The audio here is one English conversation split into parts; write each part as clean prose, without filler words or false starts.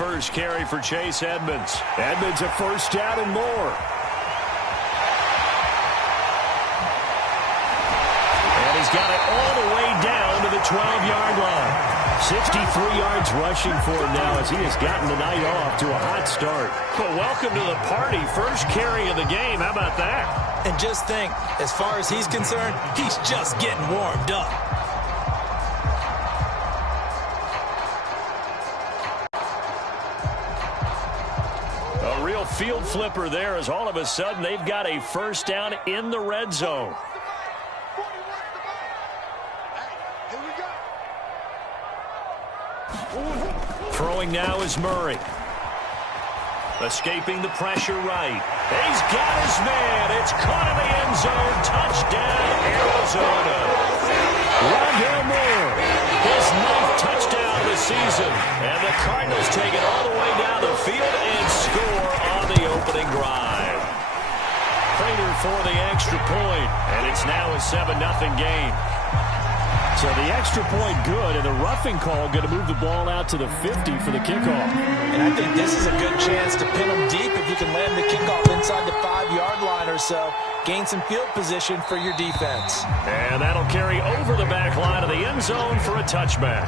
first carry for Chase Edmonds. Edmonds a first down and more. And he's got it all the way down to the 12-yard line. 63 yards rushing for him now as he has gotten the night off to a hot start. Well, welcome to the party. First carry of the game. How about that? And just think, as far as he's concerned, he's just getting warmed up. A real field flipper there as all of a sudden they've got a first down in the red zone. Throwing now is Murray. Escaping the pressure right. He's got his man. It's caught in the end zone. Touchdown, Arizona. Rondale Moore, his 9th touchdown of the season. And the Cardinals take it all the way down the field and score on the opening drive. Prater for the extra point, and it's now a 7-0 game. So the extra point good, and the roughing call going to move the ball out to the 50 for the kickoff. And I think this is a good chance to pin them deep if you can land the kickoff inside the 5-yard line or so. Gain some field position for your defense. And that'll carry over the back line of the end zone for a touchback.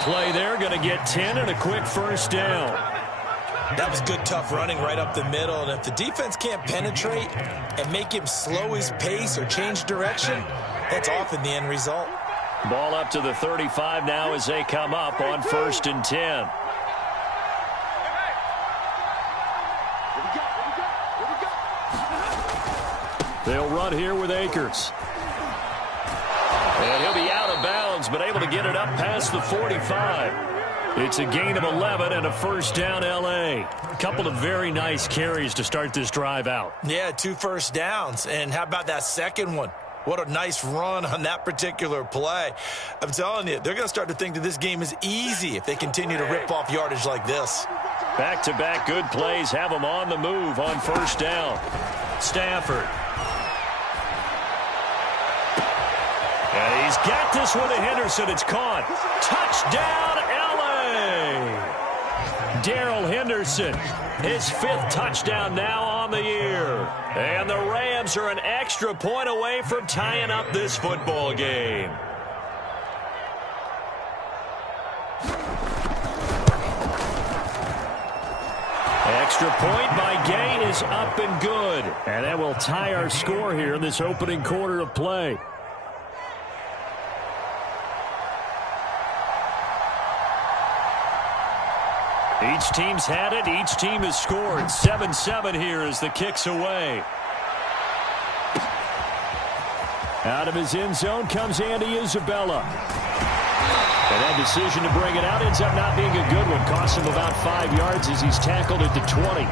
Play there, going to get 10 and a quick first down. That was good, tough running right up the middle. And if the defense can't penetrate and make him slow his pace or change direction, that's often the end result. Ball up to the 35 now as they come up on 1st and 10. They'll run here with Akers. And he'll be out of bounds, but able to get it up past the 45. It's a gain of 11 and a first down L.A. A couple of very nice carries to start this drive out. Yeah, 2 first downs. And how about that second one? What a nice run on that particular play. I'm telling you, they're going to start to think that this game is easy if they continue to rip off yardage like this. Back-to-back good plays have them on the move on first down. Stafford. And he's got this one to Henderson. It's caught. Touchdown, L.A. Darrell Henderson, his 5th touchdown now on the year. And the Rams are an extra point away from tying up this football game. Extra point by Gay is up and good. And that will tie our score here in this opening quarter of play. Each team's had it. Each team has scored. 7-7 here as the kick's away. Out of his end zone comes Andy Isabella. And that decision to bring it out ends up not being a good one. Costs him about 5 yards as he's tackled at the 20.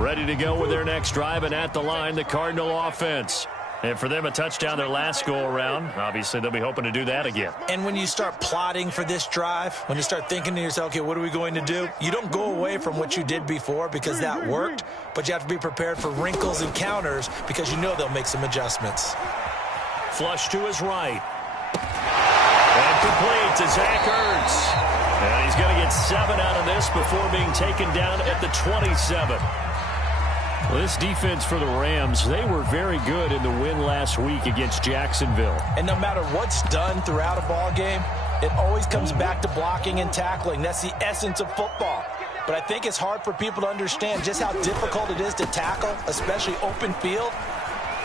Ready to go with their next drive, and at the line, the Cardinal offense. And for them, a touchdown their last go-around. Obviously, they'll be hoping to do that again. And when you start plotting for this drive, when you start thinking to yourself, okay, what are we going to do? You don't go away from what you did before because that worked, but you have to be prepared for wrinkles and counters because you know they'll make some adjustments. Flush to his right. And complete to Zach Ertz. And he's going to get 7 out of this before being taken down at the 27. Well, this defense for the Rams, they were very good in the win last week against Jacksonville. And no matter what's done throughout a ball game, it always comes back to blocking and tackling. That's the essence of football. But I think it's hard for people to understand just how difficult it is to tackle, especially open field.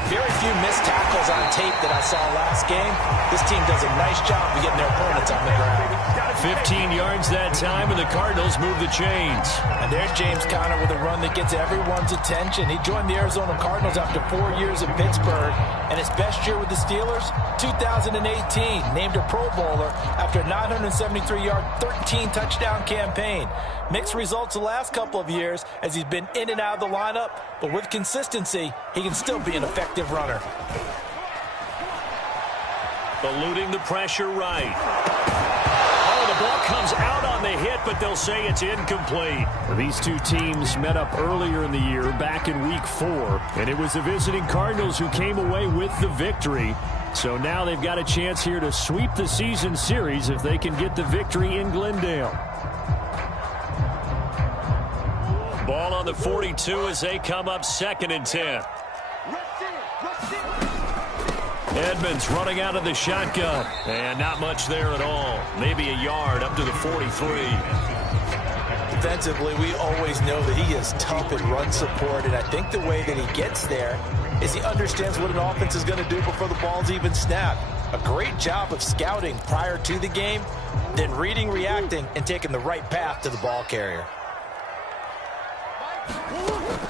Very few missed tackles on tape that I saw last game. This team does a nice job of getting their opponents on the ground. 15 yards that time, and the Cardinals move the chains. And there's James Conner with a run that gets everyone's attention. He joined the Arizona Cardinals after 4 years in Pittsburgh, and his best year with the Steelers, 2018, named a Pro Bowler after a 973-yard, 13-touchdown campaign. Mixed results the last couple of years as he's been in and out of the lineup, but with consistency, he can still be an effective runner. Eluding the pressure right. Oh, the ball comes out on the hit, but they'll say it's incomplete. These two teams met up earlier in the year, back in Week 4, and it was the visiting Cardinals who came away with the victory. So now they've got a chance here to sweep the season series if they can get the victory in Glendale. Ball on the 42 as they come up 2nd and 10. Edmonds running out of the shotgun. And not much there at all. Maybe a yard up to the 43. Defensively, we always know that he is tough at run support, and I think the way that he gets there is he understands what an offense is going to do before the ball's even snapped. A great job of scouting prior to the game, then reading, reacting, and taking the right path to the ball carrier.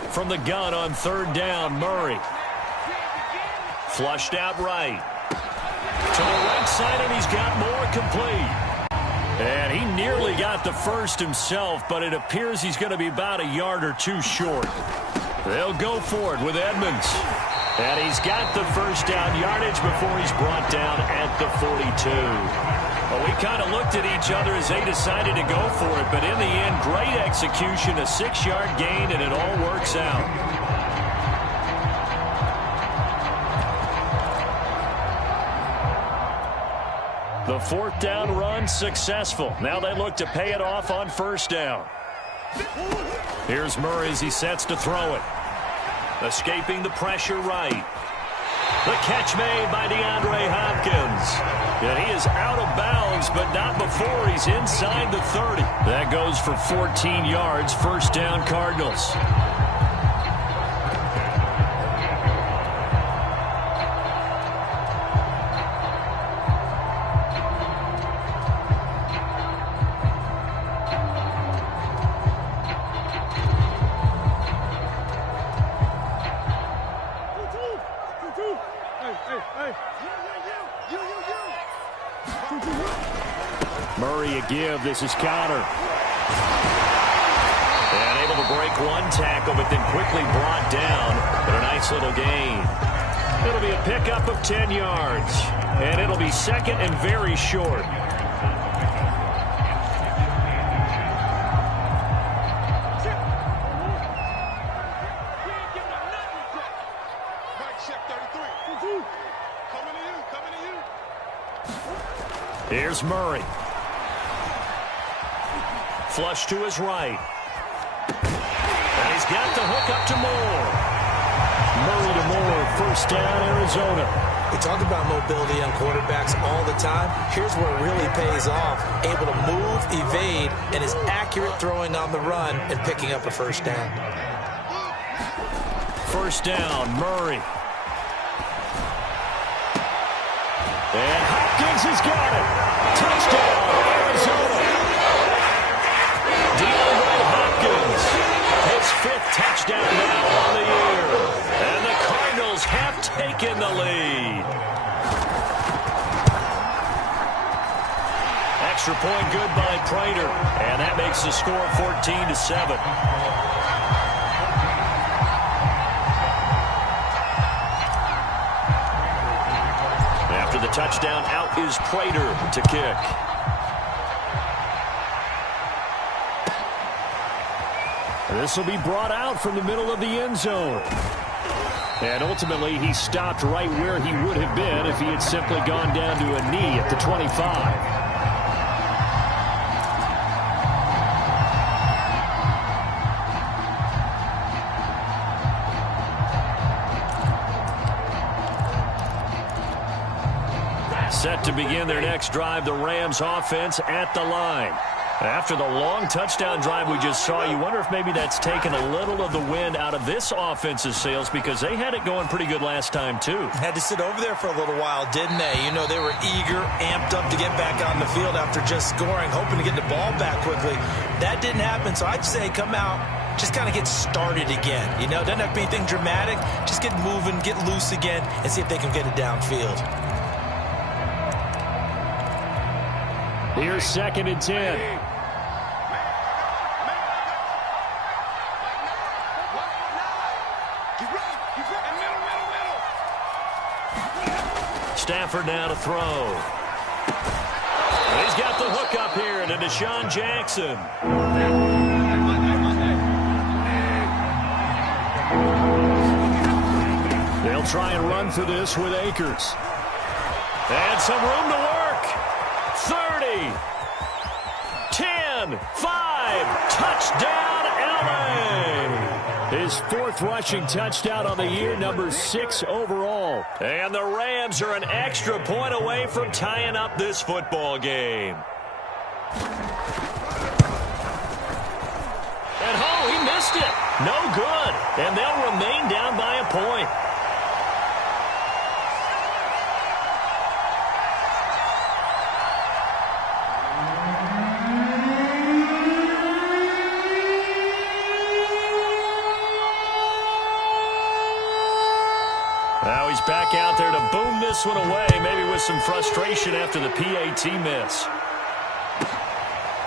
From the gun on 3rd down, Murray. Flushed out right. To the right side, and he's got more complete. And he nearly got the first himself, but it appears he's going to be about a yard or two short. They'll go for it with Edmonds. And he's got the first down yardage before he's brought down at the 42. Well, we kind of looked at each other as they decided to go for it, but in the end, great execution, a 6-yard gain, and it all works out. The 4th down run successful. Now they look to pay it off on 1st down. Here's Murray as he sets to throw it. Escaping the pressure right. The catch made by DeAndre Hopkins. And he is out of bounds, but not before he's inside the 30. That goes for 14 yards. 1st down, Cardinals. Murray a give. This is Conner. And able to break one tackle, but then quickly brought down. But a nice little gain. It'll be a pickup of 10 yards. And it'll be 2nd and very short. Here's Murray. Flush to his right. And he's got the hook up to Moore. Murray to Moore, 1st down, Arizona. We talk about mobility on quarterbacks all the time. Here's where it really pays off. Able to move, evade, and is accurate throwing on the run and picking up a 1st down. 1st down, Murray. And Hopkins has got it. Touchdown, Arizona. DeAndre Hopkins, his 5th touchdown now on the year. And the Cardinals have taken the lead. Extra point good by Prater. And that makes the score 14-7. After the touchdown, out is Prater to kick. This will be brought out from the middle of the end zone. And ultimately, he stopped right where he would have been if he had simply gone down to a knee at the 25. Set to begin their next drive, the Rams offense at the line. After the long touchdown drive we just saw, you wonder if maybe that's taken a little of the wind out of this offense's sails, because they had it going pretty good last time, too. Had to sit over there for a little while, didn't they? You know, they were eager, amped up to get back on the field after just scoring, hoping to get the ball back quickly. That didn't happen, so I'd say come out, just kind of get started again. You know, doesn't have to be anything dramatic. Just get moving, get loose again, and see if they can get it downfield. Here's 2nd and 10. Stafford now to throw. He's got the hook up here to Deshaun Jackson. They'll try and run for this with Akers. And some room to work. 30, 10, 5, touchdown LA. His 4th rushing touchdown on the year, number 6 overall. And the Rams are an extra point away from tying up this football game. And he missed it. No good. And they'll remain down by a point. Now he's back out there to boom this one away, maybe with some frustration after the PAT miss.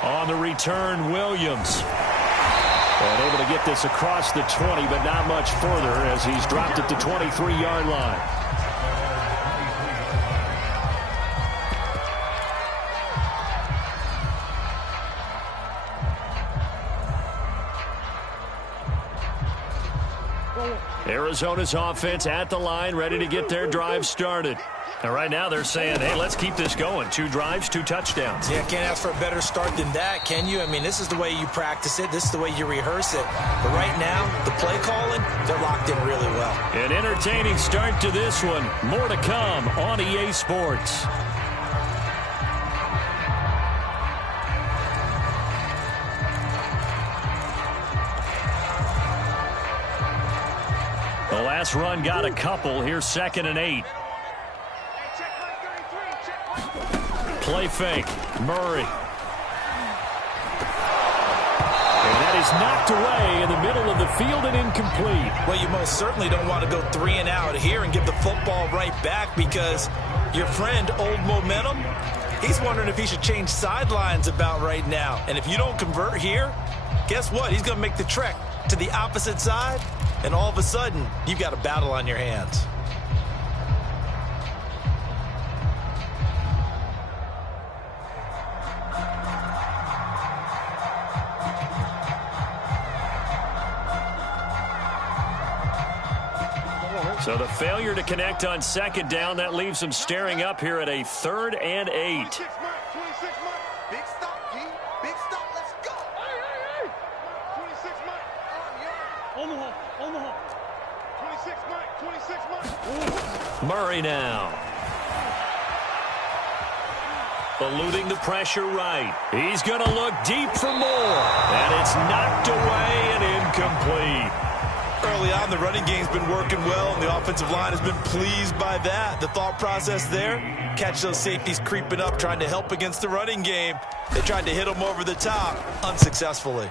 On the return, Williams. And able to get this across the 20, but not much further as he's dropped at the 23-yard line. Arizona's offense at the line, ready to get their drive started. And right now they're saying, hey, let's keep this going. 2 drives, 2 touchdowns. Yeah, can't ask for a better start than that, can you? I mean, this is the way you practice it. This is the way you rehearse it. But right now, the play calling, they're locked in really well. An entertaining start to this one. More to come on EA Sports. The last run got a couple. Here's 2nd and 8. Play fake. Murray. And that is knocked away in the middle of the field and incomplete. Well, you most certainly don't want to go 3 and out here and give the football right back, because your friend, Old Momentum, he's wondering if he should change sidelines about right now. And if you don't convert here, guess what? He's going to make the trek to the opposite side, and all of a sudden, you've got a battle on your hands. So the failure to connect on 2nd down, that leaves them staring up here at a 3rd and 8. Big stop, G. Big stop. Let's go. Hey. 26 Mike. Omaha. 26 Mike. Murray now. Eluding the pressure right. He's going to look deep for more. And it's knocked away and incomplete. Early on, the running game's been working well, and the offensive line has been pleased by that. The thought process there, catch those safeties creeping up, trying to help against the running game. They tried to hit them over the top, unsuccessfully.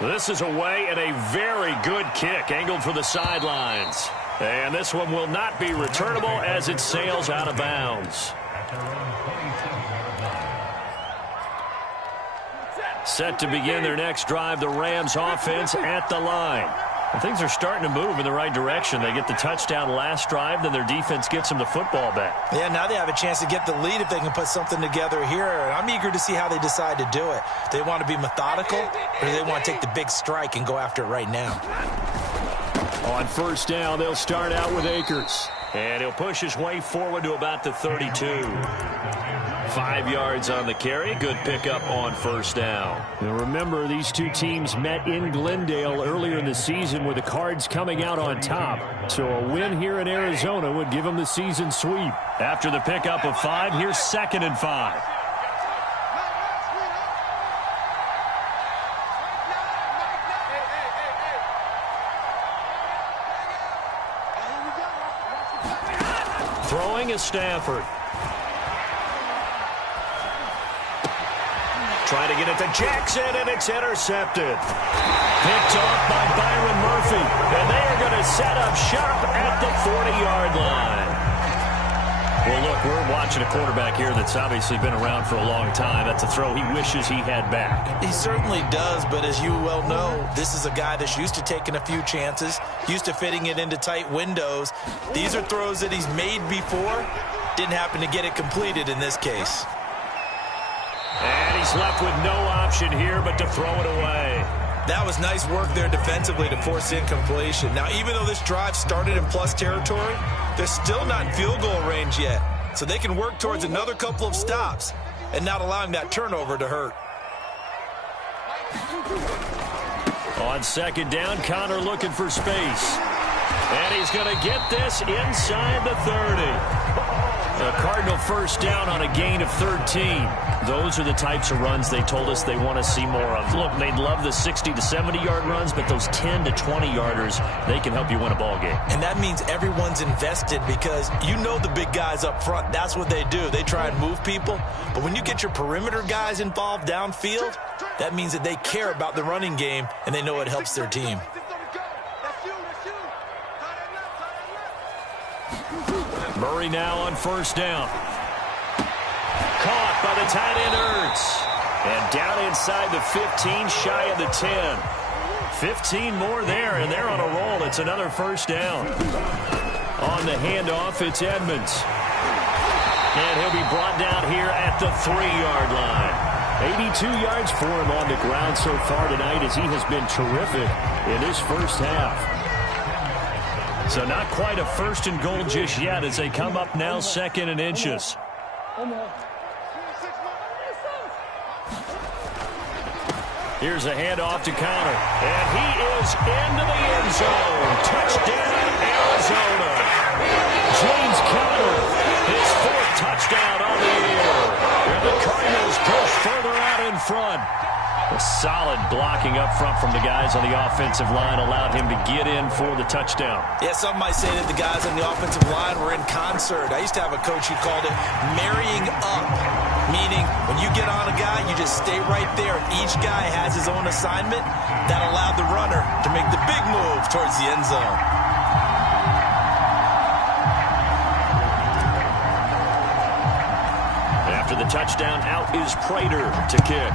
This is away and a very good kick, angled for the sidelines. And this one will not be returnable as it sails out of bounds. Set to begin their next drive, the Rams offense at the line. And things are starting to move in the right direction. They get the touchdown last drive, then their defense gets them the football back. Yeah, now they have a chance to get the lead if they can put something together here. And I'm eager to see how they decide to do it. Do they want to be methodical, or do they want to take the big strike and go after it right now? On 1st down, they'll start out with Akers. And he'll push his way forward to about the 32. 5 yards on the carry. Good pickup on 1st down. Now remember, these two teams met in Glendale earlier in the season with the Cards coming out on top. So a win here in Arizona would give them the season sweep. After the pickup of 5, here's 2nd and 5. throwing is Stafford. Trying to get it to Jackson, and it's intercepted. Picked off by Byron Murphy. And they are going to set up shop at the 40-yard line. Well, look, we're watching a quarterback here that's obviously been around for a long time. That's a throw he wishes he had back. He certainly does, but as you well know, this is a guy that's used to taking a few chances, used to fitting it into tight windows. These are throws that he's made before. Didn't happen to get it completed in this case. And he's left with no option here but to throw it away. That was nice work there defensively to force incompletion. Now, even though this drive started in plus territory, they're still not in field goal range yet. So they can work towards another couple of stops and not allowing that turnover to hurt. On second down, Connor looking for space. And he's going to get this inside the 30. A Cardinal first down on a gain of 13. Those are the types of runs they told us they want to see more of. Look, they'd love the 60 to 70-yard runs, but those 10 to 20-yarders, they can help you win a ball game. And that means everyone's invested because you know the big guys up front. That's what they do. They try and move people. But when you get your perimeter guys involved downfield, that means that they care about the running game and they know it helps their team. Murray now on first down. Caught by the tight end Ertz. And down inside the 15, shy of the 10. 15 more there, and they're on a roll. It's another first down. On the handoff, it's Edmonds. And he'll be brought down here at the 3-yard line. 82 yards for him on the ground so far tonight as he has been terrific in his first half. So not quite a first and goal just yet as they come up now second and inches. Here's a handoff to Connor. And he is into the end zone. Touchdown, Arizona. James Conner, his 4th touchdown on the year. And the Cardinals push further out in front. A solid blocking up front from the guys on the offensive line allowed him to get in for the touchdown. Yeah, some might say that the guys on the offensive line were in concert. I used to have a coach who called it marrying up, meaning when you get on a guy, you just stay right there. Each guy has his own assignment that allowed the runner to make the big move towards the end zone. After the touchdown, out is Prater to kick.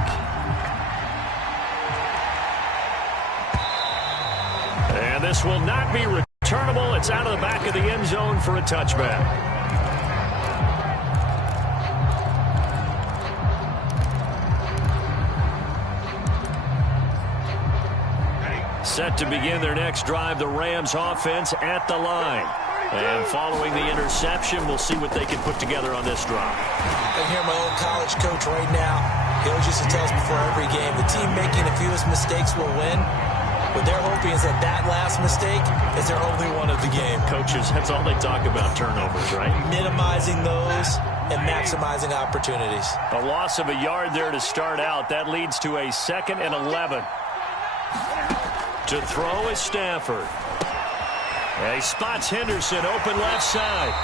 And this will not be returnable. It's out of the back of the end zone for a touchback. Set to begin their next drive, the Rams offense at the line. And following the interception, we'll see what they can put together on this drive. I can hear my old college coach right now. He always used to tell us before every game, the team making the fewest mistakes will win. What they're hoping is that that last mistake is their only one of the game. Coaches, that's all they talk about, turnovers, right? Minimizing those and maximizing opportunities. A loss of a yard there to start out. That leads to a 2nd and 11. To throw is Stafford. And he spots Henderson open left side.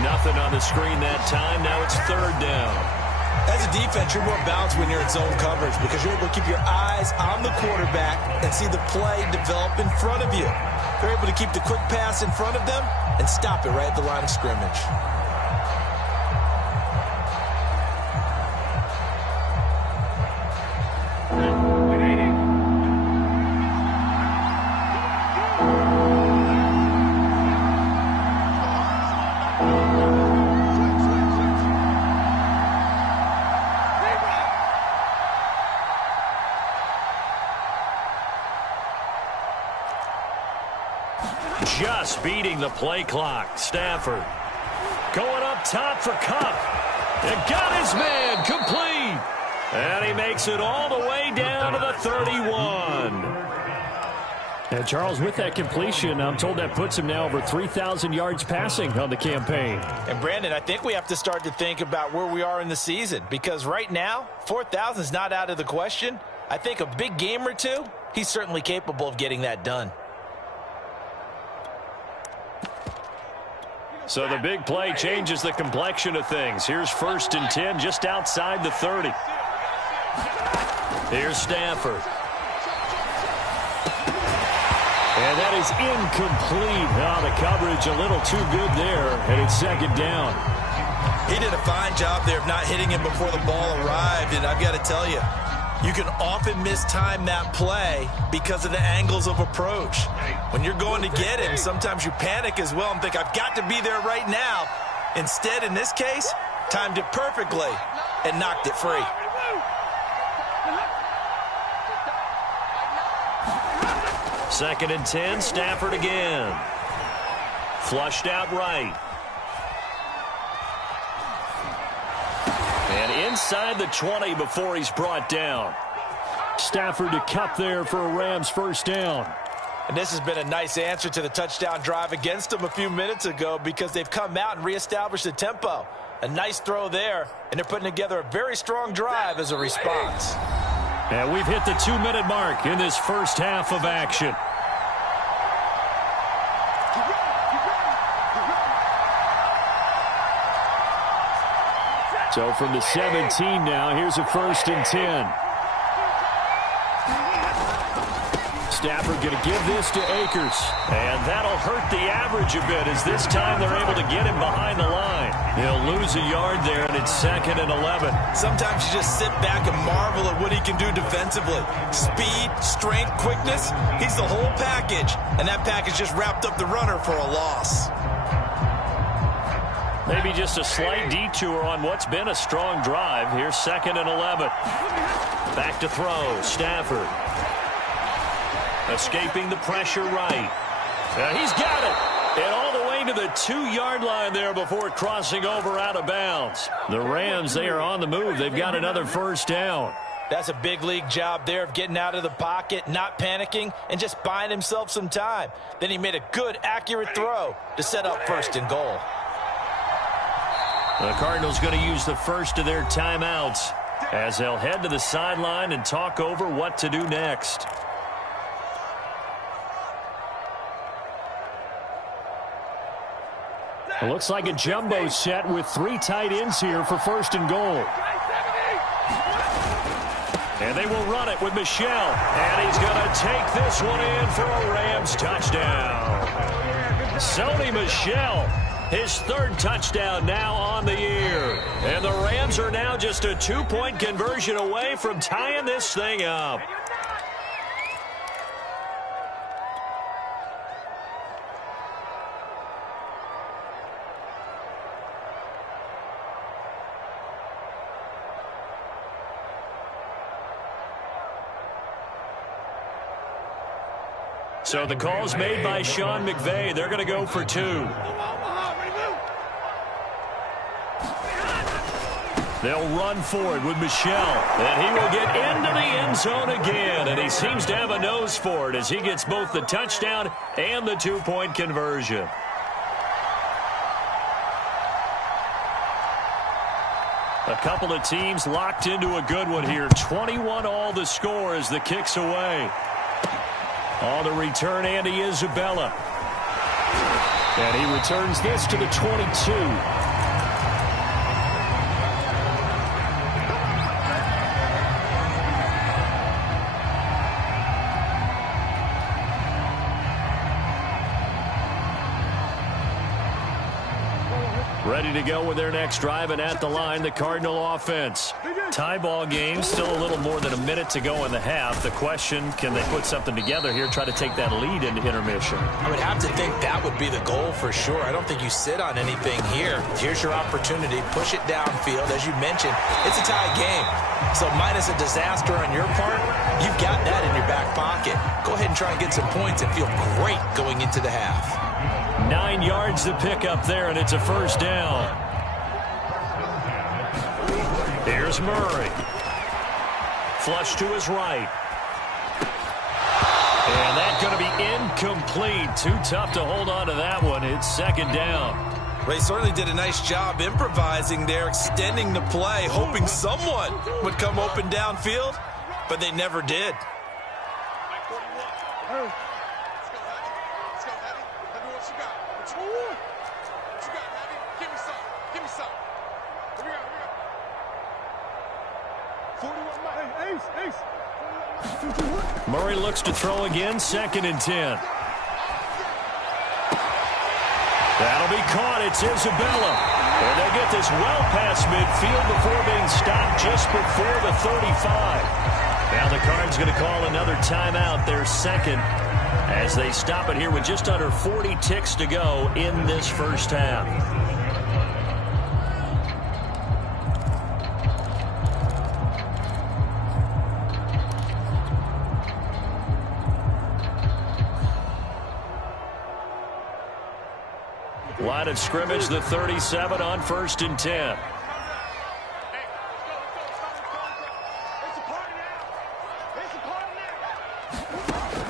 Nothing on the screen that time. Now it's 3rd down. As a defense, you're more balanced when you're in zone coverage because you're able to keep your eyes on the quarterback and see the play develop in front of you. You're able to keep the quick pass in front of them and stop it right at the line of scrimmage. Just beating the play clock. Stafford going up top for Kupp. And got his man complete. And he makes it all the way down to the 31. And Charles, with that completion, I'm told that puts him now over 3,000 yards passing on the campaign. And Brandon, I think we have to start to think about where we are in the season because right now, 4,000 is not out of the question. I think a big game or two, he's certainly capable of getting that done. So the big play changes the complexion of things. Here's 1st and 10 just outside the 30. Here's Stafford. And that is incomplete. The coverage a little too good there, and it's 2nd down. He did a fine job there of not hitting him before the ball arrived, and I've got to tell you, you can often mistime that play because of the angles of approach. When you're going to get him, sometimes you panic as well and think, I've got to be there right now. Instead, in this case, timed it perfectly and knocked it free. Second and 10, Stafford again. Flushed out right. And inside the 20 before he's brought down. Stafford to cut there for a Rams 1st down. And this has been a nice answer to the touchdown drive against them a few minutes ago because they've come out and reestablished the tempo. A nice throw there, and they're putting together a very strong drive as a response. And we've hit the 2-minute mark in this first half of action. So from the 17 now, here's a 1st and 10. Stafford going to give this to Akers. And that'll hurt the average a bit as this time they're able to get him behind the line. He'll lose a yard there, and it's 2nd and 11. Sometimes you just sit back and marvel at what he can do defensively. Speed, strength, quickness, he's the whole package. And that package just wrapped up the runner for a loss. Maybe just a slight detour on what's been a strong drive. Here's 2nd and 11. Back to throw, Stafford. Escaping the pressure right. He's got it. And all the way to the 2-yard line there before crossing over out of bounds. The Rams, they are on the move. They've got another 1st down. That's a big league job there of getting out of the pocket, not panicking, and just buying himself some time. Then he made a good, accurate throw to set up 1st and goal. The Cardinals going to use the first of their timeouts as they'll head to the sideline and talk over what to do next. It looks like a jumbo set with 3 tight ends here for 1st and goal. And they will run it with Michel. And he's going to take this one in for a Rams touchdown. Sony Michel, his 3rd touchdown now on the year. And the Rams are now just a 2-point conversion away from tying this thing up. So the call's made by Sean McVay. They're going to go for 2. They'll run forward with Michel. And he will get into the end zone again. And he seems to have a nose for it as he gets both the touchdown and the 2-point conversion. A couple of teams locked into a good one here. 21 all the score as the kick's away. On the return, Andy Isabella. And he returns this to the 22. Ready to go with their next drive, and at the line, the Cardinal offense. Tie ball game, still a little more than a minute to go in the half. The question, can they put something together here, try to take that lead into intermission? I would have to think that would be the goal for sure. I don't think you sit on anything here. Here's your opportunity. Push it downfield. As you mentioned, it's a tie game. So minus a disaster on your part, you've got that in your back pocket. Go ahead and try and get some points and feel great going into the half. 9 yards to pick up there, and it's a 1st down. Here's Murray. Flush to his right. And that's going to be incomplete. Too tough to hold on to that one. It's 2nd down. They certainly did a nice job improvising there, extending the play, hoping someone would come open downfield, but they never did. Murray looks to throw again, 2nd and 10. That'll be caught. It's Isabella. And they get this well past midfield before being stopped just before the 35. Now the Cards going to call another timeout, their 2nd, as they stop it here with just under 40 ticks to go in this first half. Line of scrimmage, the 37 on 1st and 10.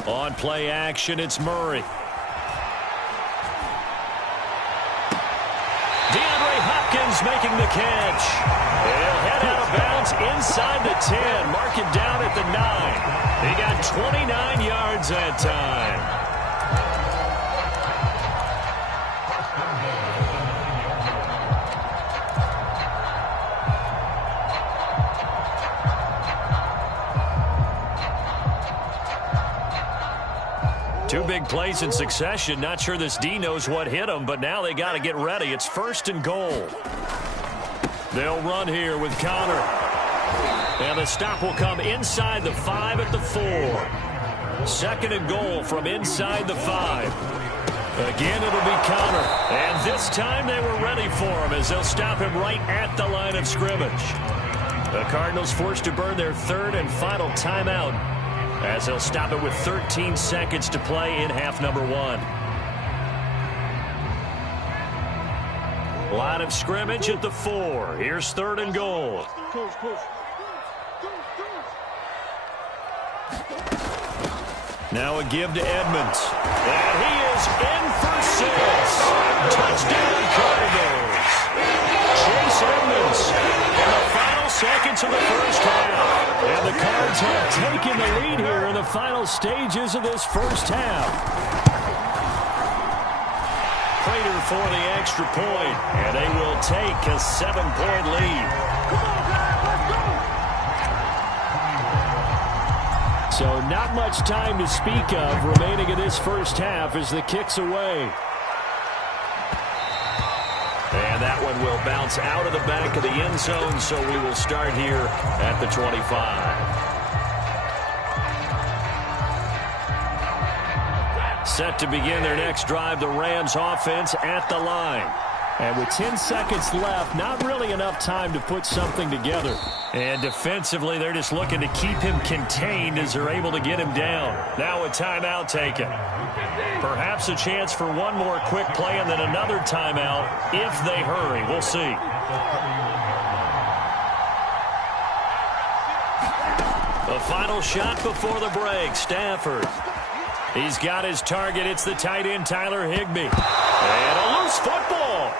On play action, it's Murray. DeAndre Hopkins making the catch. He'll head out of bounds inside the 10. Mark him down at the 9. He got 29 yards that time. Two big plays in succession. Not sure this D knows what hit him, but now they got to get ready. It's 1st and goal. They'll run here with Connor. And the stop will come inside the 5 at the 4. 2nd and goal from inside the 5. Again, it'll be Connor. And this time they were ready for him as they'll stop him right at the line of scrimmage. The Cardinals forced to burn their 3rd and final timeout, as they'll stop it with 13 seconds to play in half number 1. Line of scrimmage at the 4. Here's 3rd and goal. Now a give to Edmonds. And he is in for 6. Touchdown Cardinals. Chase Edmonds in the final seconds of the first half. And the Cards have taken the lead here in the final stages of this first half. Prater for the extra point, and they will take a 7-point lead. Come on, guys, let's go! So not much time to speak of remaining in this first half as the kick's away. And that one will bounce out of the back of the end zone, so we will start here at the 25. Set to begin their next drive, the Rams offense at the line. And with 10 seconds left, not really enough time to put something together. And defensively, they're just looking to keep him contained as they're able to get him down. Now a timeout taken. Perhaps a chance for one more quick play and then another timeout if they hurry. We'll see. The final shot before the break, Stafford. He's got his target. It's the tight end, Tyler Higbee. And a loose football.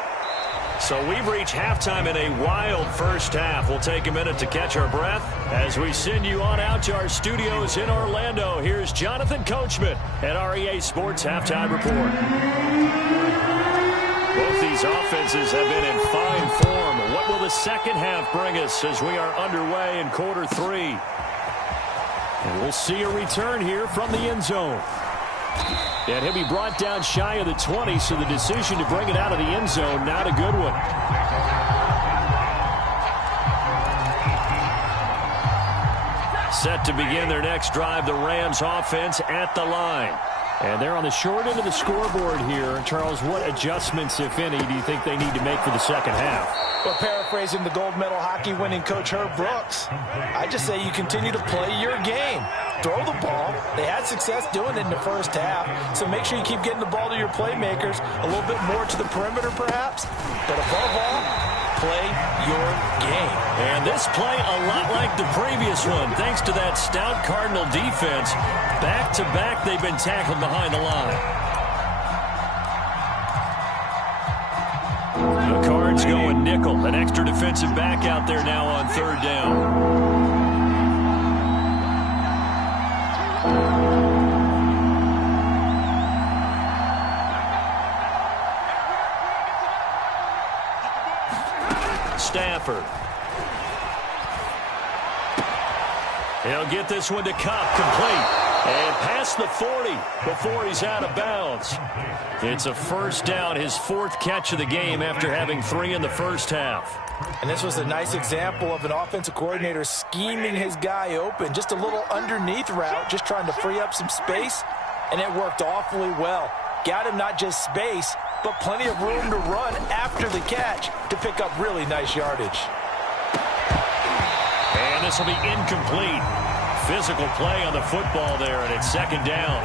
So we've reached halftime in a wild first half. We'll take a minute to catch our breath as we send you on out to our studios in Orlando. Here's Jonathan Coachman at REA Sports Halftime Report. Both these offenses have been in fine form. What will the second half bring us as we are underway in quarter 3? And we'll see a return here from the end zone. And he'll be brought down shy of the 20, so the decision to bring it out of the end zone, not a good one. Set to begin their next drive, the Rams offense at the line. And they're on the short end of the scoreboard here. Charles, what adjustments, if any, do you think they need to make for the second half? Well, paraphrasing the gold medal hockey winning coach Herb Brooks, I just say you continue to play your game. Throw the ball. They had success doing it in the first half, so make sure you keep getting the ball to your playmakers, a little bit more to the perimeter perhaps, but above all, play your game. And this play a lot like the previous one, thanks to that stout Cardinal defense. Back-to-back, they've been tackled behind the line. The Cards going nickel. An extra defensive back out there now on 3rd down. Stafford. He'll get this one to Kupp, complete. And past the 40 before he's out of bounds. It's a first down, his 4th catch of the game after having 3 in the first half. And this was a nice example of an offensive coordinator scheming his guy open. Just a little underneath route, just trying to free up some space, and it worked awfully well. Got him not just space, but plenty of room to run after the catch to pick up really nice yardage. And this will be incomplete. Physical play on the football there, and it's 2nd down.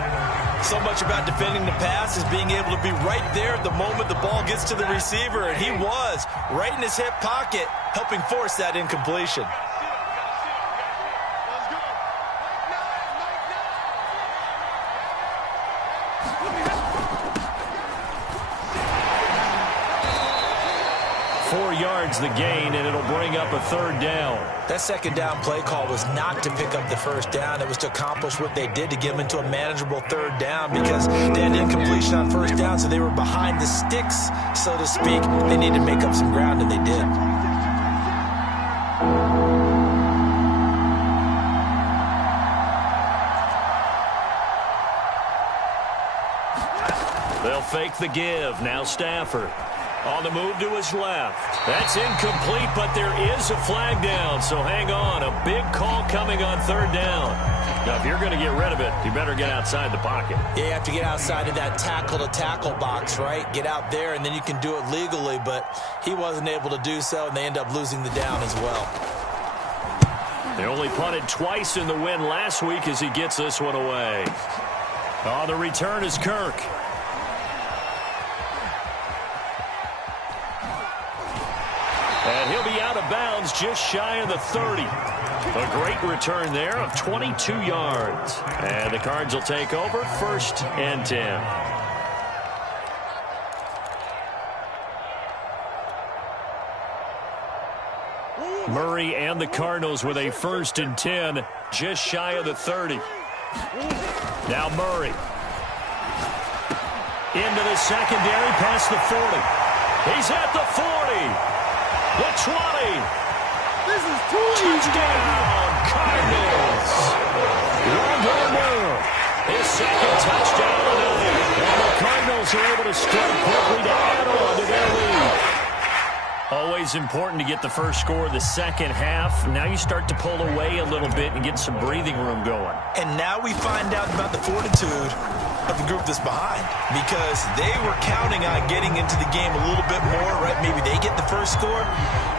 So much about defending the pass is being able to be right there at the moment the ball gets to the receiver, and he was right in his hip pocket, helping force that incompletion. Let's go. Mike 4 yards the gain, and it'll bring up a 3rd down. That 2nd down play call was not to pick up the 1st down. It was to accomplish what they did, to get them into a manageable 3rd down, because they had incompletion on 1st down, so they were behind the sticks, so to speak. They needed to make up some ground, and they did. They'll fake the give. Now Stafford. On the move to his left. That's incomplete, but there is a flag down, so hang on. A big call coming on 3rd down. Now, if you're going to get rid of it, you better get outside the pocket. Yeah, you have to get outside of that tackle-to-tackle box, right? Get out there, and then you can do it legally, but he wasn't able to do so, and they end up losing the down as well. They only punted twice in the win last week as he gets this one away. On the return is Kirk. And he'll be out of bounds just shy of the 30. A great return there of 22 yards. And the Cards will take over 1st and 10. Murray and the Cardinals with a 1st and 10 just shy of the 30. Now Murray. Into the secondary past the 40. He's at the 40. The 20. This is too easy. Touchdown, Cardinals. Rondale Moore, his 2nd touchdown of the night. And the Cardinals are able to strike quickly to add on to their lead. Always important to get the first score of the second half. Now you start to pull away a little bit and get some breathing room going. And now we find out about the fortitude of the group that's behind, because they were counting on getting into the game a little bit more, right? Maybe they get the first score.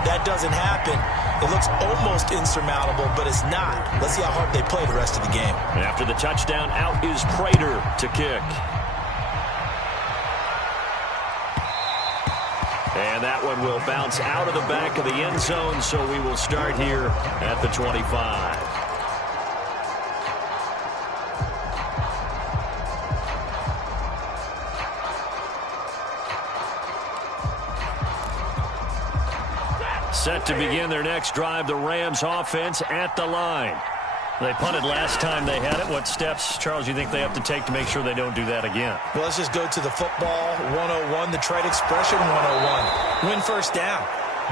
That doesn't happen. It looks almost insurmountable, but it's not. Let's see how hard they play the rest of the game. After the touchdown, out is Prater to kick. And that one will bounce out of the back of the end zone, so we will start here at the 25. Set to begin their next drive, the Rams offense at the line. They punted last time they had it. What steps, Charles, you think they have to take to make sure they don't do that again? Well, let's just go to the football 101, the trade expression 101. Win 1st down.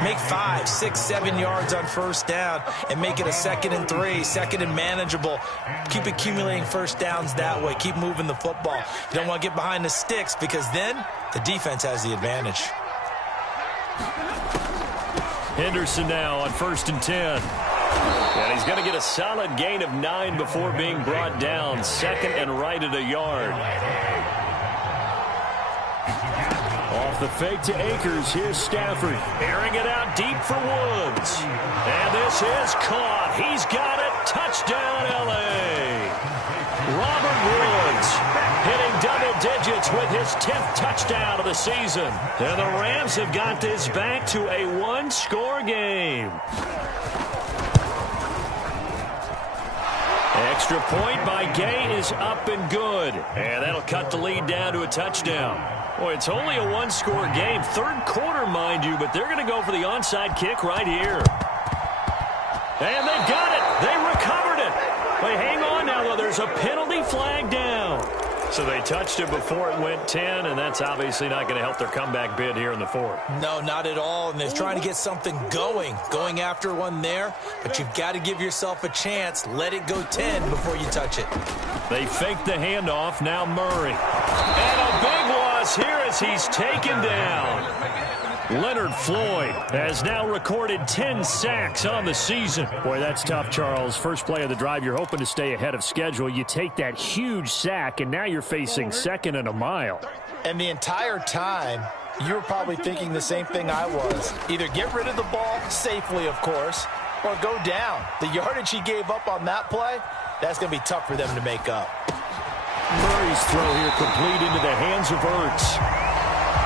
Make 5, 6, 7 yards on 1st down and make it a 2nd and 3, 2nd and manageable. Keep accumulating 1st downs that way. Keep moving the football. You don't want to get behind the sticks, because then the defense has the advantage. Henderson now on 1st and 10. And he's going to get a solid gain of 9 before being brought down. 2nd and right at a yard. Off the fake to Akers. Here's Stafford. Airing it out deep for Woods. And this is caught. He's got it. Touchdown, L.A. Robert Woods hitting double digits with his 10th touchdown of the season. And the Rams have got this back to a 1-score game. Extra point by Gay is up and good. And that'll cut the lead down to a touchdown. Boy, it's only a 1-score game. 3rd quarter, mind you, but they're going to go for the onside kick right here. And they've got it. They recovered it. Wait, hang on now, though. There's a penalty flag down. So they touched it before it went 10, and that's obviously not going to help their comeback bid here in the fourth. No, not at all, and they're trying to get something going after one there, but you've got to give yourself a chance. Let it go 10 before you touch it. They fake the handoff. Now Murray. And a big loss here as he's taken down. Leonard Floyd has now recorded 10 sacks on the season. Boy, that's tough, Charles. First play of the drive, you're hoping to stay ahead of schedule. You take that huge sack, and now you're facing second and a mile. And the entire time, you were probably thinking the same thing I was. Either get rid of the ball safely, of course, or go down. The yardage he gave up on that play, that's going to be tough for them to make up. Murray's throw here complete into the hands of Ertz.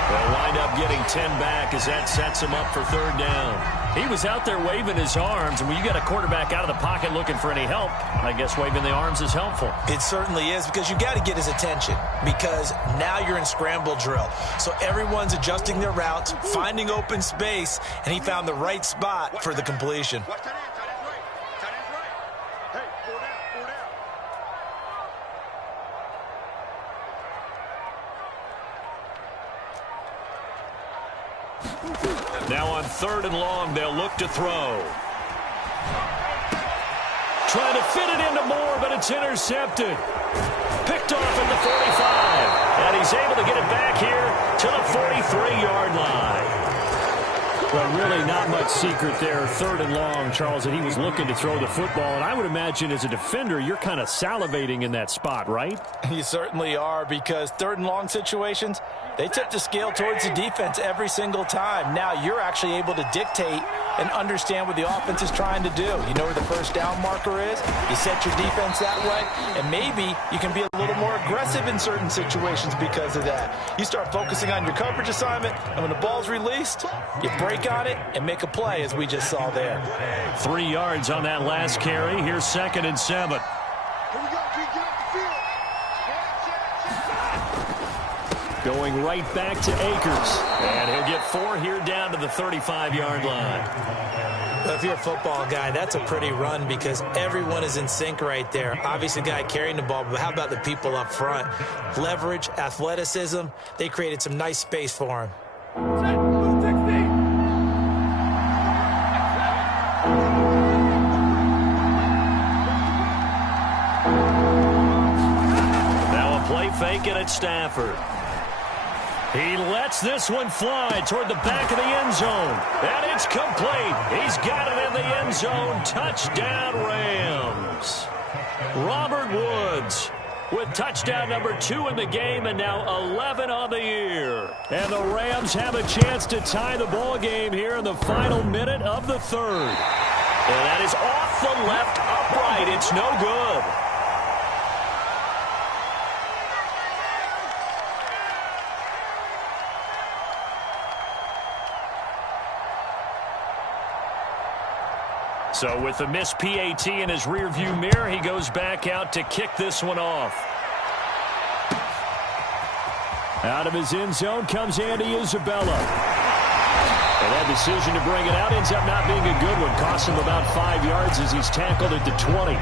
They'll wind up getting 10 back as that sets him up for third down. He was out there waving his arms, and when you got a quarterback out of the pocket looking for any help, I guess waving the arms is helpful. It certainly is, because you got to get his attention, because now you're in scramble drill. So everyone's adjusting their routes, finding open space, and he found the right spot for the completion. Watch that in. Tight end's right. Tight end's right. Hey, 4 down, 4 down. Now on third and long, they'll look to throw. Trying to fit it into Moore, but it's intercepted. Picked off at the 45. And he's able to get it back here to the 43-yard line. Well, really not much secret there. Third and long, Charles, that he was looking to throw the football. And I would imagine as a defender, you're kind of salivating in that spot, right? You certainly are, because third and long situations, they tip the scale towards the defense every single time. Now you're actually able to dictate and understand what the offense is trying to do. You know where the first down marker is. You set your defense that way, and maybe you can be a little more aggressive in certain situations because of that. You start focusing on your coverage assignment, and when the ball's released, you break on it and make a play, as we just saw there. 3 yards on that last carry. Here's 2nd and 7. Here we go, G. Get off the field. Going right back to Akers. And he'll get 4 here down to the 35-yard line. Well, if you're a football guy, that's a pretty run, because everyone is in sync right there. Obviously, the guy carrying the ball, but how about the people up front? Leverage, athleticism, they created some nice space for him. Now a play fake it at Stafford. He lets this one fly toward the back of the end zone. And it's complete. He's got it in the end zone. Touchdown, Rams. Robert Woods with touchdown number 2 in the game, and now 11 on the year. And the Rams have a chance to tie the ball game here in the final minute of the third. And that is off the left upright. It's no good. So with the missed PAT in his rearview mirror, he goes back out to kick this one off. Out of his end zone comes Andy Isabella. And that decision to bring it out ends up not being a good one. Costs him about 5 yards as he's tackled at the 20.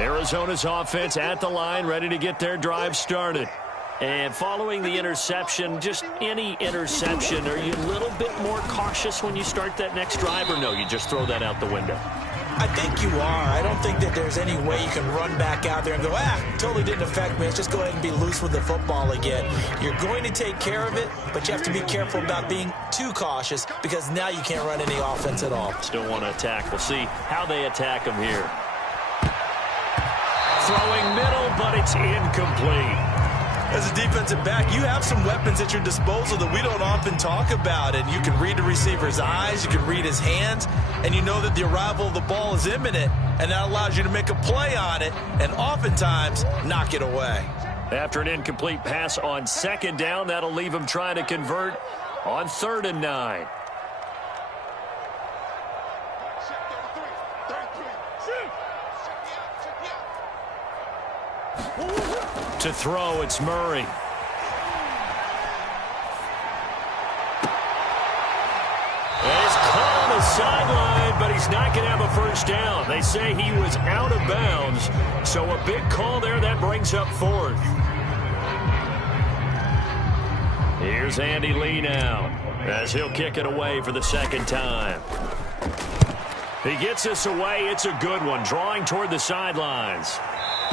Arizona's offense at the line, ready to get their drive started. And following the interception, just any interception, are you a little bit more cautious when you start that next drive, or no, you just throw that out the window? I think you are. I don't think that there's any way you can run back out there and go, totally didn't affect me. Let's just go ahead and be loose with the football again. You're going to take care of it, but you have to be careful about being too cautious, because now you can't run any offense at all. Still want to attack. We'll see how they attack him here. Throwing middle, but it's incomplete. As a defensive back, you have some weapons at your disposal that we don't often talk about, and you can read the receiver's eyes, you can read his hands, and you know that the arrival of the ball is imminent, and that allows you to make a play on it and oftentimes knock it away. After an incomplete pass on 2nd down, that'll leave him trying to convert on 3rd and 9. To throw, it's Murray. And he's caught on the sideline, but he's not going to have a first down. They say he was out of bounds, so a big call there that brings up fourth. Here's Andy Lee now, as he'll kick it away for the second time. He gets this away. It's a good one, drawing toward the sidelines.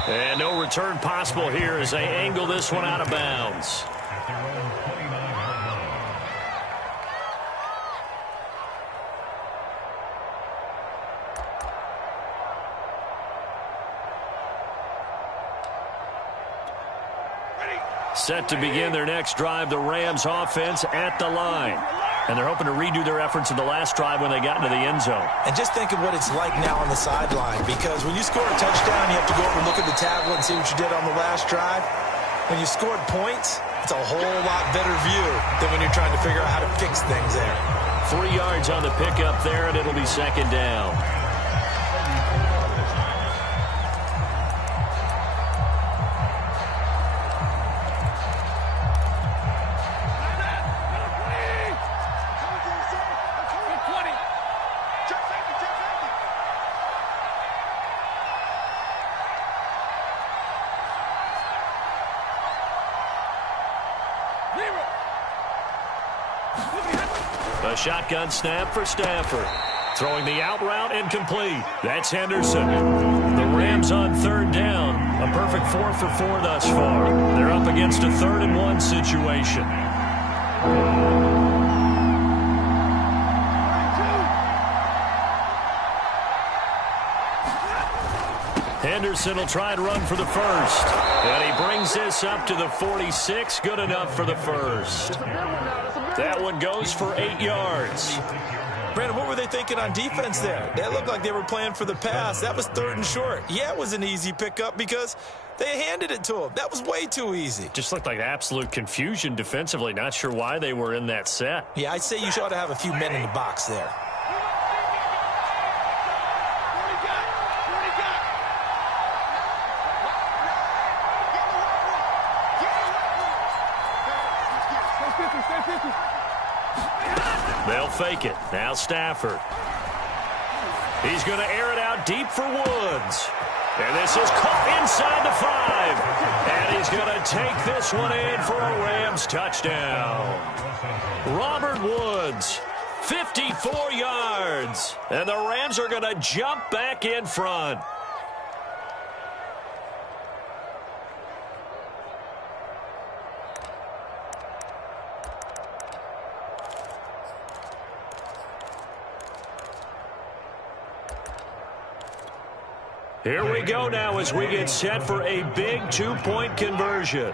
And no return possible here as they angle this one out of bounds. Set to begin their next drive, the Rams offense at the line. And they're hoping to redo their efforts in the last drive when they got into the end zone. And just think of what it's like now on the sideline, because when you score a touchdown, you have to go over and look at the tablet and see what you did on the last drive. When you scored points, it's a whole lot better view than when you're trying to figure out how to fix things there. 3 yards on the pickup there, and it'll be second down. A shotgun snap for Stafford. Throwing the out route incomplete. That's Henderson. The Rams on third down. A perfect 4 for 4 thus far. They're up against a 3rd and 1 situation. Henderson will try and run for the first. And he brings this up to the 46. Good enough for the first. That one goes for 8 yards. Brandon, what were they thinking on defense there? That looked like they were playing for the pass. That was 3rd and short. Yeah, it was an easy pickup because they handed it to him. That was way too easy. Just looked like absolute confusion defensively. Not sure why they were in that set. Yeah, I'd say you ought to have a few men in the box there. They'll fake it. Now Stafford. He's going to air it out deep for Woods. And this is caught inside the 5. And he's going to take this one in for a Rams touchdown. Robert Woods, 54 yards. And the Rams are going to jump back in front. Here we go now as we get set for a big 2-point conversion.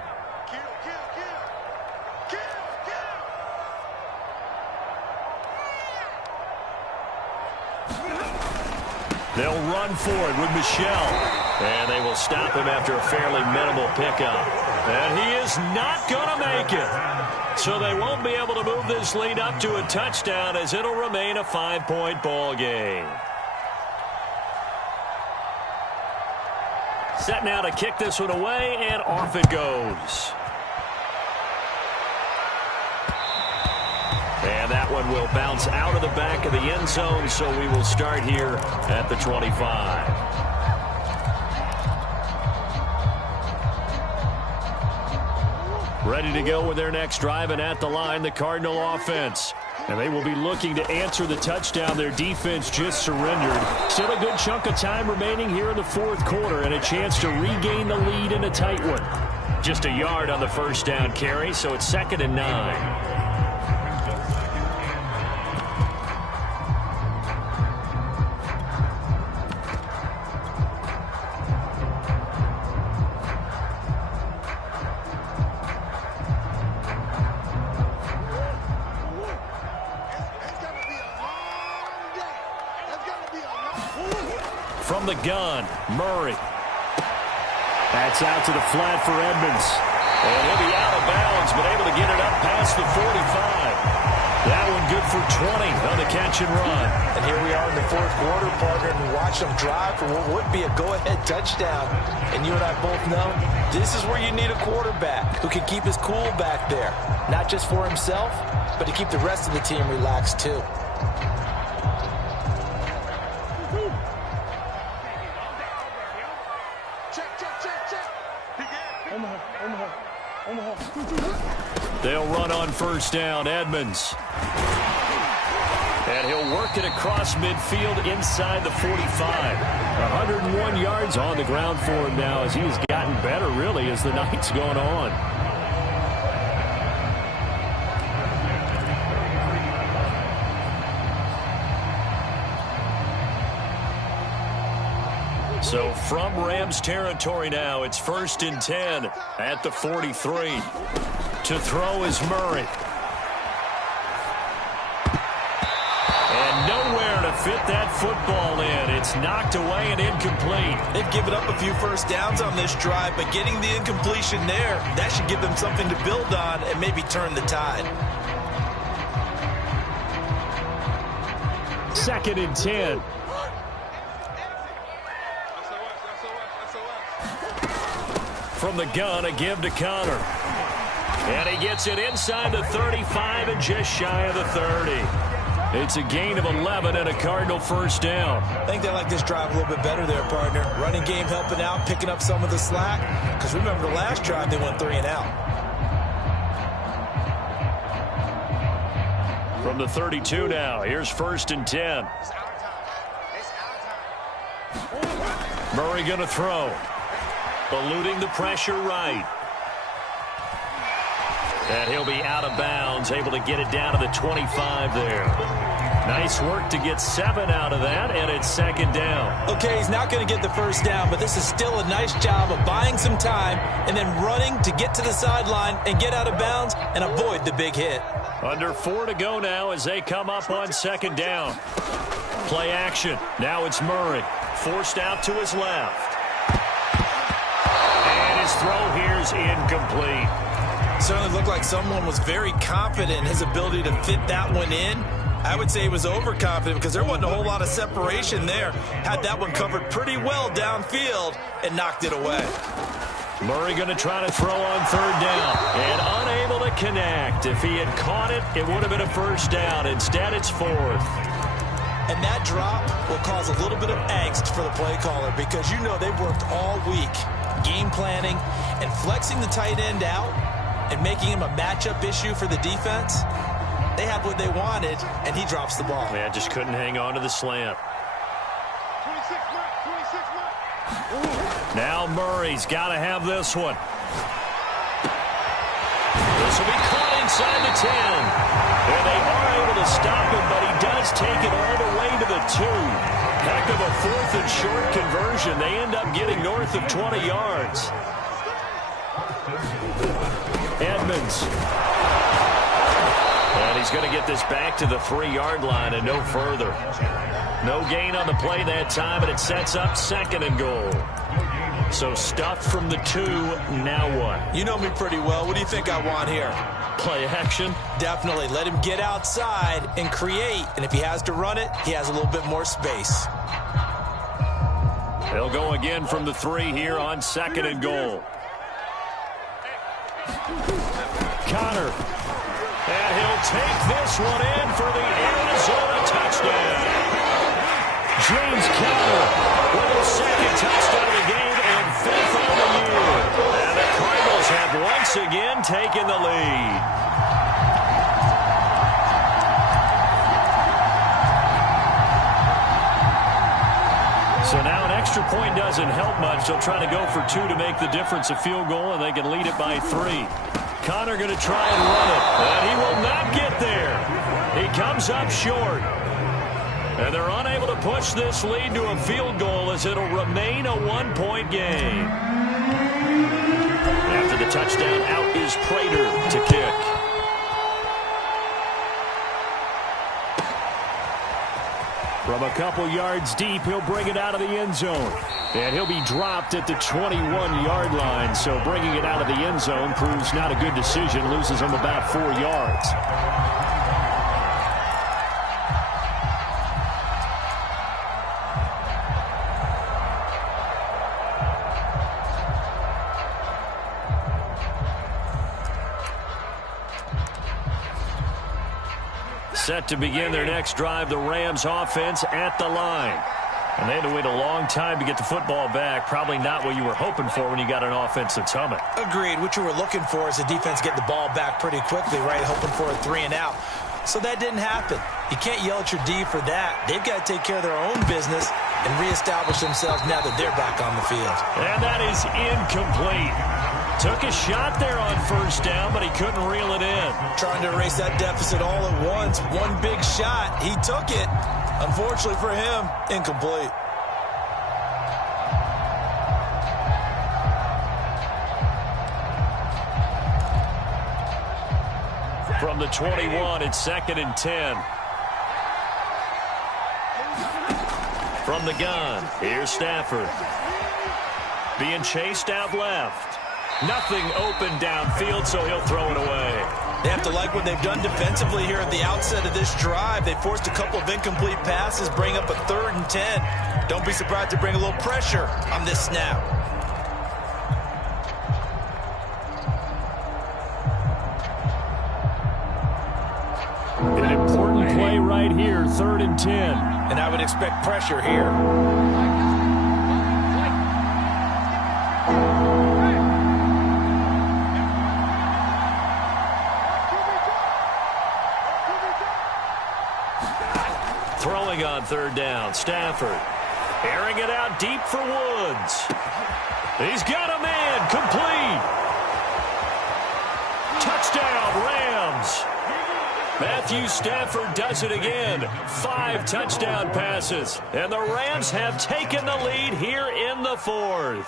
They'll run for it with Michel. And they will stop him after a fairly minimal pickup. And he is not going to make it. So they won't be able to move this lead up to a touchdown as it'll remain a 5-point ball game. Set now to kick this one away, and off it goes. And that one will bounce out of the back of the end zone, so we will start here at the 25. Ready to go with their next drive, and at the line, the Cardinal offense. And they will be looking to answer the touchdown their defense just surrendered. Still a good chunk of time remaining here in the 4th quarter and a chance to regain the lead in a tight one. Just a yard on the first down carry, so it's 2nd and 9. From the gun, Murray. That's out to the flat for Edmonds. And he'll be out of bounds, but able to get it up past the 45. That one good for 20 on the catch and run. And here we are in the fourth quarter, partner, and watch them drive for what would be a go-ahead touchdown. And you and I both know this is where you need a quarterback who can keep his cool back there. Not just for himself, but to keep the rest of the team relaxed too. They'll run on first down. Edmonds. And he'll work it across midfield inside the 45. 101 yards on the ground for him now as he's gotten better, really, as the night's going on. So from Rams territory now, it's 1st and 10 at the 43. To throw is Murray. And nowhere to fit that football in. It's knocked away and incomplete. They've given up a few first downs on this drive, but getting the incompletion there, that should give them something to build on and maybe turn the tide. 2nd and 10. From the gun, a give to Connor. And he gets it inside the 35 and just shy of the 30. It's a gain of 11 and a Cardinal first down. I think they like this drive a little bit better there, partner. Running game helping out, picking up some of the slack. Because remember the last drive, they went 3 and out. From the 32 now, here's 1st and 10. Murray going to throw. Eluding the pressure right. And he'll be out of bounds, able to get it down to the 25 there. Nice work to get 7 out of that, and it's 2nd down. Okay, he's not going to get the first down, but this is still a nice job of buying some time and then running to get to the sideline and get out of bounds and avoid the big hit. Under 4 to go now as they come up on 2nd down. Play action. Now it's Murray. Forced out to his left. His throw here is incomplete. Certainly looked like someone was very confident in his ability to fit that one in. I would say he was overconfident because there wasn't a whole lot of separation there. Had that one covered pretty well downfield and knocked it away. Murray going to try to throw on 3rd down and unable to connect. If he had caught it, it would have been a first down. Instead, it's 4th. And that drop will cause a little bit of angst for the play caller because you know they've worked all week game planning and flexing the tight end out and making him a matchup issue for the defense. They had what they wanted, and he drops the ball. Yeah, just couldn't hang on to the slant. 26. Now Murray's got to have this one. This will be caught inside the 10. And they are able to stop him, but he does take it all the way to the 2. Heck of a 4th and short conversion. They end up getting north of 20 yards. Edmonds. And he's going to get this back to the 3-yard line and no further. No gain on the play that time, and it sets up 2nd and goal. So stuffed from the 2, now what? You know me pretty well. What do you think I want here? Play action? Definitely. Let him get outside and create. And if he has to run it, he has a little bit more space. They'll go again from the 3 here on 2nd and goal. Connor. And he'll take this one in for the Arizona touchdown. James Conner with his 2nd touchdown of the game and 5th on the year. And the Cardinals have once again taken the lead. So now an extra point doesn't help much. They'll try to go for 2 to make the difference a field goal, and they can lead it by 3. Connor going to try and run it, and he will not get there. He comes up short. And they're unable to push this lead to a field goal as it'll remain a 1-point game. After the touchdown, out is Prater to kick. From a couple yards deep, he'll bring it out of the end zone. And he'll be dropped at the 21-yard line. So bringing it out of the end zone proves not a good decision. Loses him about 4 yards. Set to begin their next drive, the Rams offense at the line. And they had to wait a long time to get the football back. Probably not what you were hoping for when you got an offense that's humming. Agreed. What you were looking for is the defense get the ball back pretty quickly, right? Hoping for a 3 and out. So that didn't happen. You can't yell at your D for that. They've got to take care of their own business and reestablish themselves now that they're back on the field. And that is incomplete. Took a shot there on first down, but he couldn't reel it in. Trying to erase that deficit all at once. One big shot. He took it. Unfortunately for him, incomplete. From the 21, it's 2nd and 10. From the gun, here's Stafford. Being chased out left. Nothing open downfield, so he'll throw it away. They have to like what they've done defensively here at the outset of this drive. They forced a couple of incomplete passes, bring up a 3rd and 10. Don't be surprised to bring a little pressure on this snap. An important play right here, 3rd and 10. And I would expect pressure here. Throwing on 3rd down, Stafford. Airing it out deep for Woods. He's got a man, complete. Touchdown, Rams. Matthew Stafford does it again. 5 touchdown passes. And the Rams have taken the lead here in the 4th.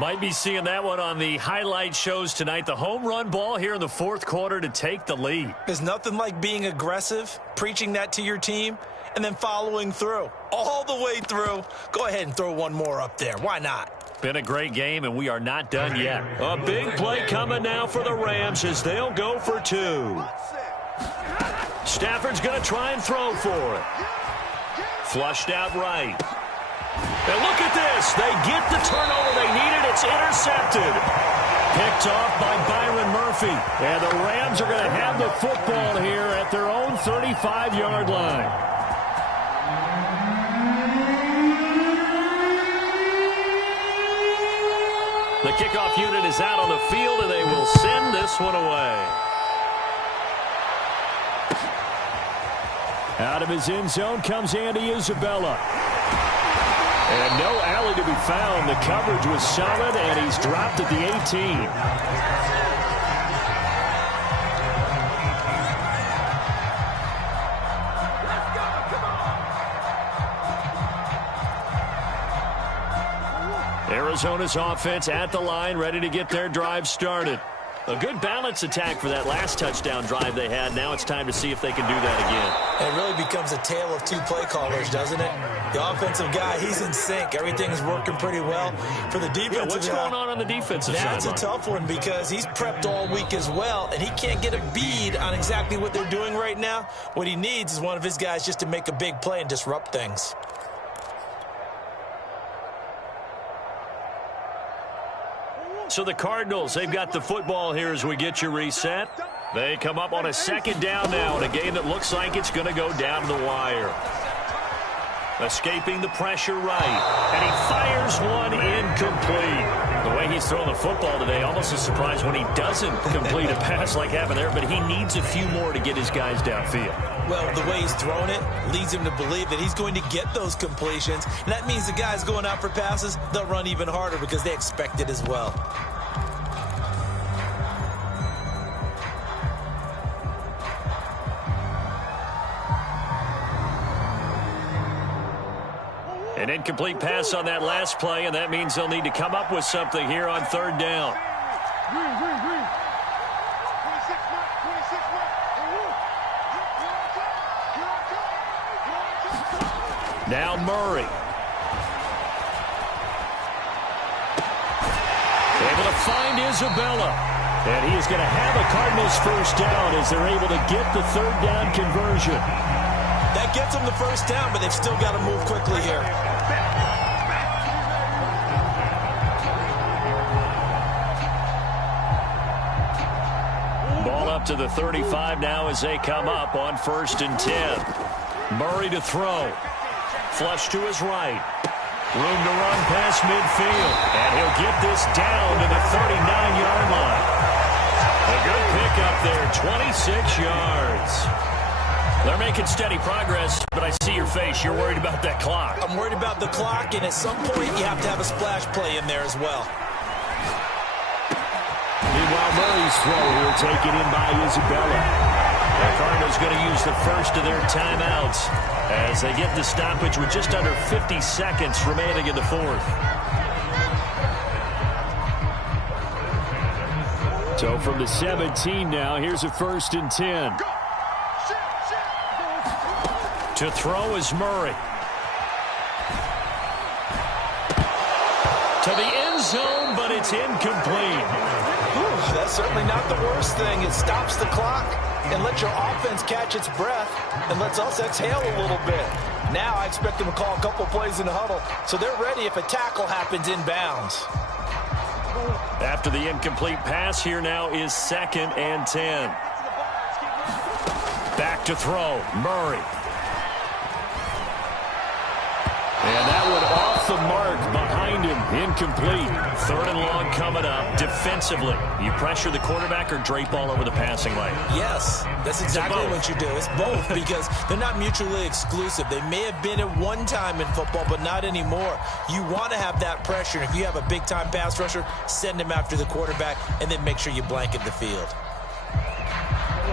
Might be seeing that one on the highlight shows tonight. The home run ball here in the 4th quarter to take the lead. There's nothing like being aggressive, preaching that to your team, and then following through. All the way through. Go ahead and throw one more up there. Why not? Been a great game, and we are not done yet. A big play coming now for the Rams as they'll go for 2. Stafford's going to try and throw for it. Flushed out right. And look at this. They get the turnover they needed. It's intercepted. Picked off by Byron Murphy. And the Rams are going to have the football here at their own 35-yard line. The kickoff unit is out on the field, and they will send this one away. Out of his end zone comes Andy Isabella. And no alley to be found. The coverage was solid, and he's dropped at the 18. Arizona's offense at the line, ready to get their drive started. A good balance attack for that last touchdown drive they had. Now it's time to see if they can do that again. It really becomes a tale of 2 play callers, doesn't it? The offensive guy, he's in sync. Everything's working pretty well. For the defensive guy, what's going on the defensive side? That's a tough one because he's prepped all week as well, and he can't get a bead on exactly what they're doing right now. What he needs is one of his guys just to make a big play and disrupt things. So the Cardinals, they've got the football here as we get you reset. They come up on a 2nd down now in a game that looks like it's going to go down to the wire. Escaping the pressure right. And he fires one incomplete. The way he's throwing the football today, almost a surprise when he doesn't complete a pass like happened there, but he needs a few more to get his guys downfield. Well, the way he's thrown it leads him to believe that he's going to get those completions. And that means the guys going out for passes, they'll run even harder because they expect it as well. An incomplete pass on that last play, and that means they'll need to come up with something here on 3rd down. Now Murray. Able to find Isabella. And he is going to have a Cardinals 1st down as they're able to get the 3rd down conversion. That gets them the 1st down, but they've still got to move quickly here. Ball up out to the 35 now as they come up on 1st and 10. Murray to throw. Flush to his right. Room to run past midfield. And he'll get this down to the 39-yard line. A good pickup there, 26 yards. They're making steady progress, but I see your face. You're worried about that clock. I'm worried about the clock, and at some point you have to have a splash play in there as well. Meanwhile, Murray's throw here taken in by Isabella. The Cardinals going to use the first of their timeouts as they get the stoppage with just under 50 seconds remaining in the fourth. So from the 17 now, here's a 1st and 10. To throw is Murray. To the end zone, but it's incomplete. Whew, that's certainly not the worst thing. It stops the clock and lets your offense catch its breath and lets us exhale a little bit. Now I expect them to call a couple plays in the huddle, so they're ready if a tackle happens inbounds. After the incomplete pass, here now is 2nd and 10. Back to throw, Murray. And that one off the mark behind him, incomplete. 3rd and long coming up. Defensively, you pressure the quarterback or drape all over the passing lane? Yes, that's exactly what you do. It's both because they're not mutually exclusive. They may have been at one time in football, but not anymore. You want to have that pressure. And if you have a big-time pass rusher, send him after the quarterback and then make sure you blanket the field.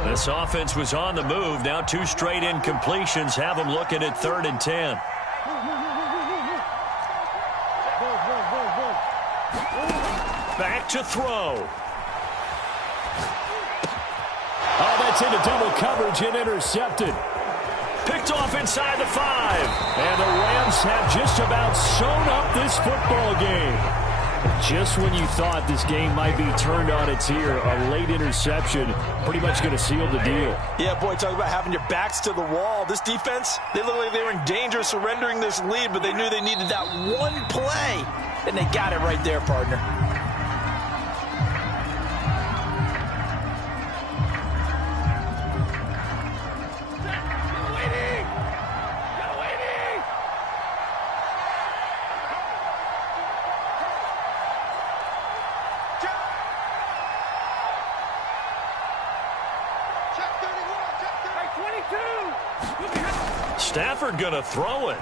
This offense was on the move. Now 2 straight incompletions have them looking at 3rd and 10. Back to throw. Oh, that's into double coverage and intercepted. Picked off inside the 5. And the Rams have just about sewn up this football game. Just when you thought this game might be turned on its ear, a late interception pretty much going to seal the deal. Yeah, boy, talk about having your backs to the wall. This defense, they look like they were in danger of surrendering this lead, but they knew they needed that one play, and they got it right there, partner. Stafford going to throw it.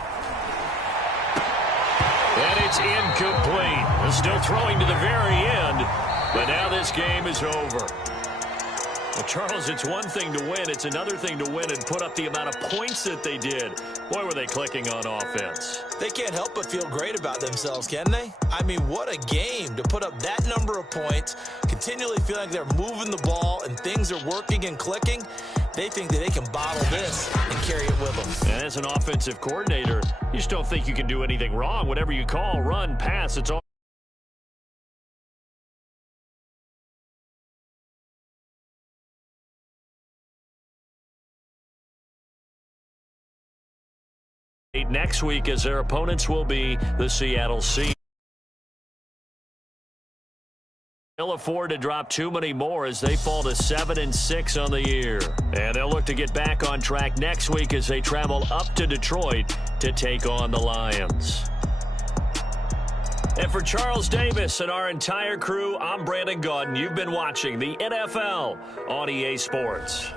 And it's incomplete. They're still throwing to the very end, but now this game is over. Well, Charles, it's one thing to win. It's another thing to win and put up the amount of points that they did. Boy, were they clicking on offense. They can't help but feel great about themselves, can they? I mean, what a game to put up that number of points, continually feel like they're moving the ball and things are working and clicking. They think that they can bottle this and carry it with them. And as an offensive coordinator, you just don't think you can do anything wrong. Whatever you call, run, pass, it's all. Next week, as their opponents will be the Seattle Seahawks. They'll afford to drop too many more as they fall to 7-6 on the year. And they'll look to get back on track next week as they travel up to Detroit to take on the Lions. And for Charles Davis and our entire crew, I'm Brandon Gaudin. You've been watching the NFL on EA Sports.